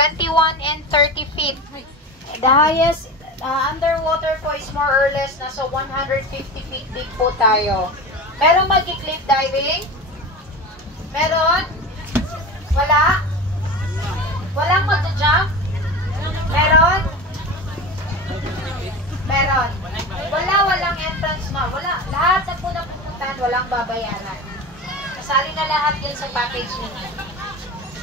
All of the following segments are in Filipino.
21 and 30 feet. The highest underwater po is more or less nasa 150 feet deep po tayo. Meron mag-cliff diving? Meron? Wala? Walang mag-jump? Meron? Meron. Walang entrance ma. Wala. Lahat na po na pupuntahan, walang babayaran. Kasali na lahat yun sa package ninyo.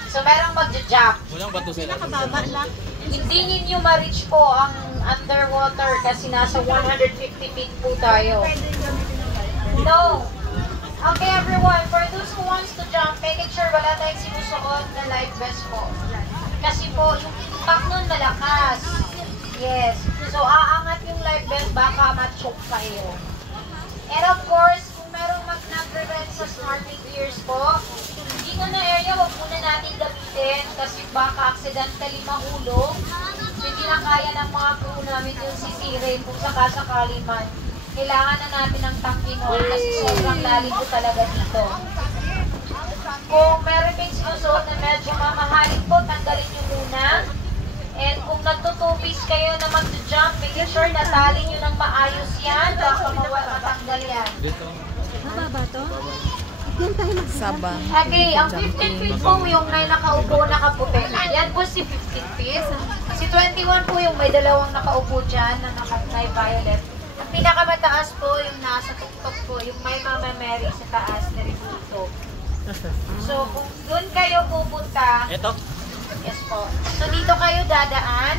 So, merong mag-jump. Walang bato sila. Nakababa lang. Hindi ninyo ma-reach po ang underwater kasi nasa 150 feet po tayo. No. Okay, everyone. For those who wants to jump, making sure wala tayong sinusuot na life vest po. Kasi po, yung impact nun malakas. Yes. So, aangat yung life vest, baka ma-choke kayo. And of course, kung merong nag-prevent sa snorkeling gears po, dito na area, wag muna natin gamitin kasi baka accidentally mahulog. Hindi na kaya ng mga crew namin yung sisirin kung sakasakali man. Kailangan na natin ng tangkinol kasi sobrang lalim po talaga dito. Kung meron pang sinusuot na medyo mamahalin po, tanggalin nyo muna. And kung nagtutubis kayo na mag-jump, make sure na tali nyo ng maayos yan. Baka matanggal yan. Mababa to? Sabang. Okay, ang 15 feet po yung may nakaupo, nakaputi. Yan po si 15 feet. Si 21 po yung may dalawang nakaupo dyan na nakatay violet. Ang pinakamataas po yung nasa tuktok po, yung may Mama Mary sa taas na ributo. So, kung doon kayo pupunta, Ito? yes po. So, dito kayo dadaan.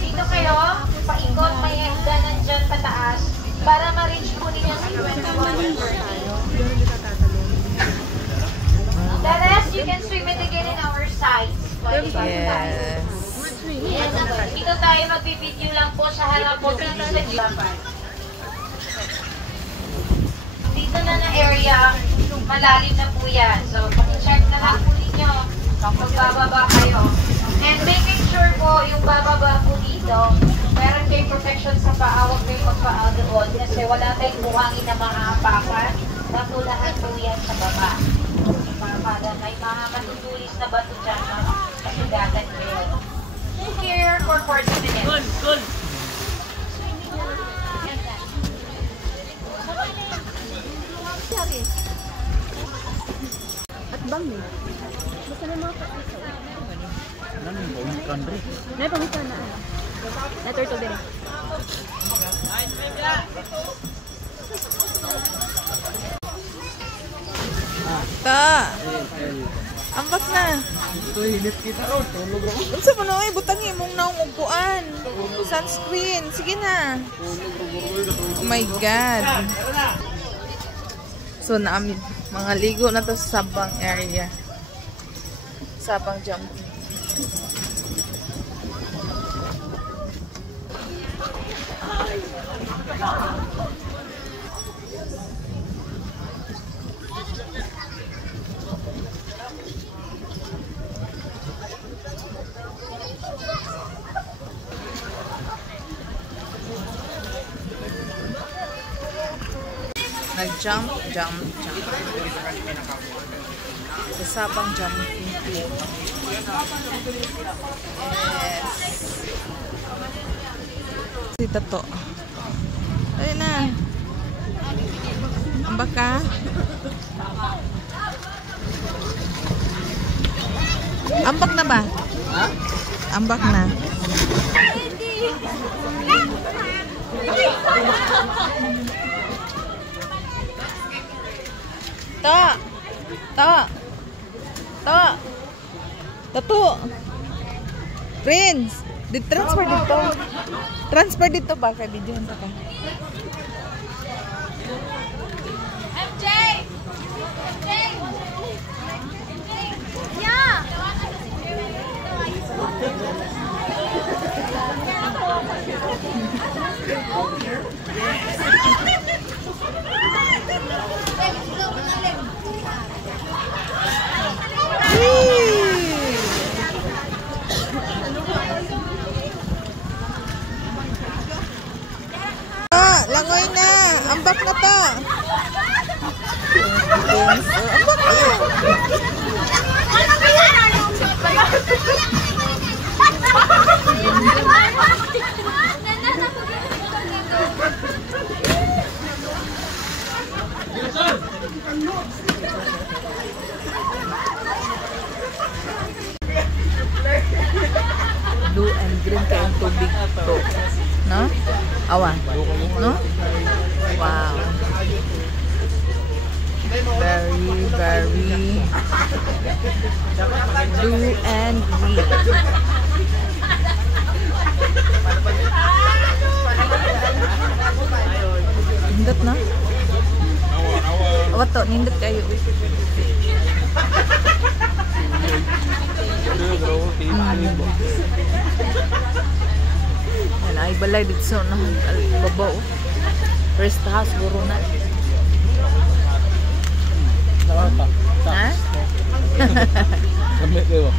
Dito kayo, paikot, may hagdanan dyan pataas para ma-reach po ninyo si 21. The rest, you can swim it again in our sides. Yes. Yes. Dito tayo magbibideo lang po sa harap po dito sa Japan. Dito na na area, malalim na po yan. So, check na lang po ninyo kapag bababa kayo. And making sure po, yung bababa po dito, meron kayong protection sa paa, huwag kayong magpaa doon kasi wala tayong buhangin na maapakan. Natulahan po yan sa baba. May mga matutulis na bato dyan, mga kasugatan kayo. Here for 40 minutes. Good, good. At bang eh. Basta na mga kapisa. Ano yung pawikan rin? May pangita na. Na turtle din. Ta. Ambak na. Ito, hinit kita. Oh, tulog ako. Unsa man oy butang imong naong upuan. Sunscreen. Sige na. Oh my god. So namin mga ligo na to sa Sabang area. Sabang jumping. Nag-jump. Sa Sabang jumping pool. Yes. Si Tato. Ayun na. Ambak ka? Ambak na ba? Ha? Ambak na. Tato. Prince, transfer dito. Transfer dito ba kay video ta ka? MJ! Yeah! Langoy green kay ang tubig to. No? Awa. No? Wow. Very, very blue and green. Nindot na? Awa to, nindot kayo. Yan ay balay dito sa babaw. First house guro na. Ha? Lamig kayo.